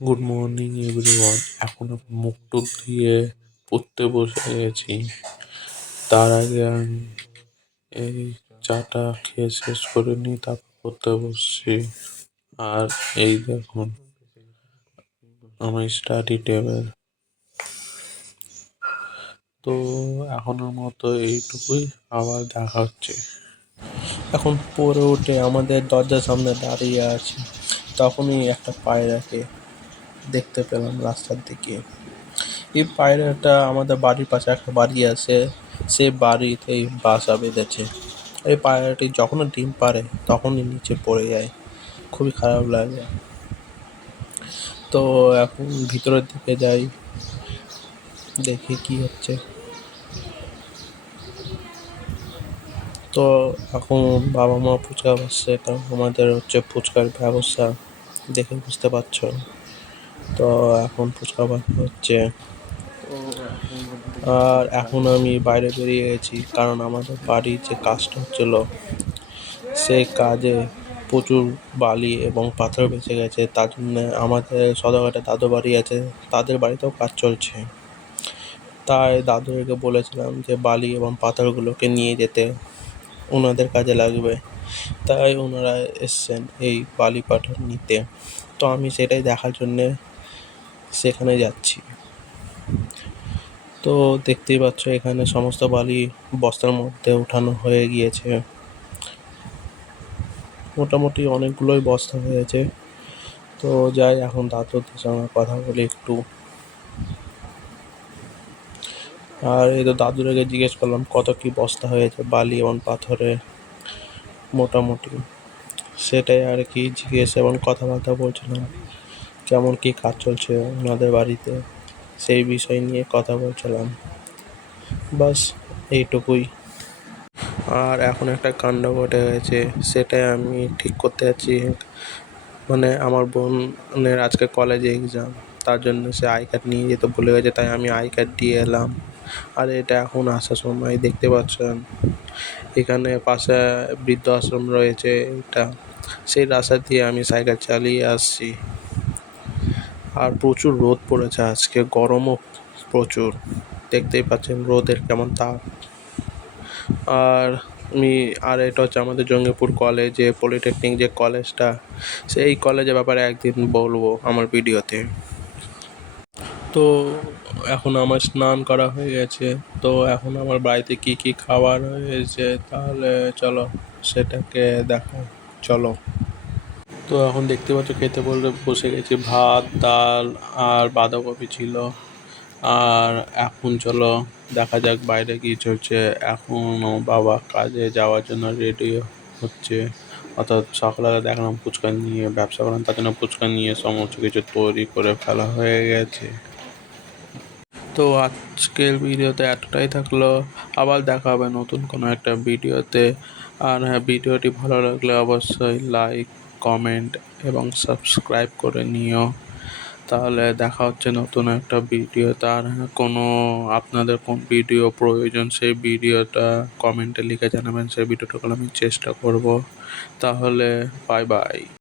Good morning everyone. এখন আমি মুখ টুক দিয়ে পড়তে বসে গেছি। তার আগে আমি এই চাটা খেয়ে শেষ করে নিই, তারপর পড়তে বসছি। আর এই দেখুন আমার স্টাডি টেবিল। তো এখনের মতো এইটুকুই, আবার দেখা হচ্ছে। এখন পড়ে উঠে আমাদের দরজার সামনে দাঁড়িয়ে আছি, তখনই একটা পায়রাকে দেখতে পেলাম রাস্তার দিকে। এই পায়রাটা আমাদের বাড়ির পাশে একটা বাড়ি আছে, সে বাড়িতেই বাসা বেঁধেছে। এই পায়রাটি যখনই ডিম পাড়ে তখনই নিচে পড়ে যায়, খুবই খারাপ লাগে। তো এখন ভিতরের দিকে যাই, দেখি কি হচ্ছে। তো এখন বাবা মা ফুচকা খাচ্ছে, কারণ আমাদের হচ্ছে ফুচকার ব্যবস্থা দেখে বুঝতে পারছো। তো এখন ফুচকা বানানো হচ্ছে। আর এখন আমি বাইরে বেরিয়ে গেছি, কারণ আমাদের বাড়ির যে কাজটা হচ্ছিল সেই কাজে প্রচুর বালি এবং পাথর বেঁচে গেছে। তার জন্য আমাদের সদরঘাটে দাদু বাড়ি আছে, তাদের বাড়িতেও কাজ চলছে। তাই দাদুকে বলেছিলাম যে বালি এবং পাথরগুলোকে নিয়ে যেতে, ওনাদের কাজে লাগবে। তাই ওনারা এসছেন এই বালি পাথর নিতে। তো আমি সেটাই দেখার জন্যে সেখানে যাচ্ছি। তো দেখতেই পাচ্ছ এখানে সমস্ত বালি বস্তার মধ্যে উঠানো হয়ে গিয়েছে। মোটামুটি অনেকগুলোই বস্তা হয়েছে। তো যাই, এখন দাদুদের সঙ্গে কথা বলি একটু। আর এই তো দাদুরাকে জিজ্ঞেস করলাম কত কি বস্তা হয়েছে বালি এবং পাথরে মোটামুটি। সেটাই আর কি জিজ্ঞেস এবং কথাবার্তা বলছিলাম, কেমন কি কাজ চলছে ওনাদের বাড়িতে, সেই বিষয় নিয়ে কথা বলছিলাম। বাস এইটুকুই। আর এখন একটা কাণ্ড ঘটে গেছে, সেটাই আমি ঠিক করতে যাচ্ছি। মানে আমার বোনের আজকে কলেজে এক্সাম, তার জন্য সে আই কার্ড নিয়ে যেতে ভুলে গেছে, তাই আমি আই কার্ড দিয়ে এলাম। আর এটা এখন আসার সময় দেখতে পাচ্ছেন এখানে পাশে বৃদ্ধ আশ্রম রয়েছে, এটা সেই রাস্তা দিয়ে আমি সাইকেল চালিয়ে আসছি। আর প্রচুর রোদ পড়েছে আজকে, গরমও প্রচুর, দেখতেই পাচ্ছেন রোদের কেমন তাপ। আর এটা হচ্ছে আমাদের জঙ্গিপুর কলেজে, পলিটেকনিক যে কলেজটা, সেই কলেজের ব্যাপারে একদিন বলবো আমার ভিডিওতে। তো এখন আমার স্নান করা হয়ে গেছে, তো এখন আমার বাড়িতে কি কি খাবার হয়েছে তাহলে চলো সেটাকে দেখো, চলো। তো এখন দেখতে পাচ্ছ খেতে বলতে বসে গেছি, ভাত ডাল আর বাঁধাকপি ছিল। আর এখন চলো দেখা যাক বাইরে কি চলছে। এখনও বাবা কাজে যাওয়ার জন্য রেডি হচ্ছে, অর্থাৎ সকালে দেখলাম ফুচকা নিয়ে ব্যবসা করেন, তার জন্য ফুচকা নিয়ে সমস্ত কিছু তৈরি করে ফেলা হয়ে গেছে। তো আজকের ভিডিওতে এতটাই থাকলো, আবার দেখা হবে নতুন কোনো একটা ভিডিওতে। আর হ্যাঁ, ভিডিওটি ভালো লাগলে অবশ্যই লাইক, কমেন্ট এবং সাবস্ক্রাইব করে নিও। তাহলে দেখা হচ্ছে নতুন একটা ভিডিও। তার কোনো আপনাদের কোন ভিডিও প্রয়োজন সেই ভিডিওটা কমেন্টে লিখে জানাবেন, সেই ভিডিওটা আমি চেষ্টা করব। তাহলে বাই বাই।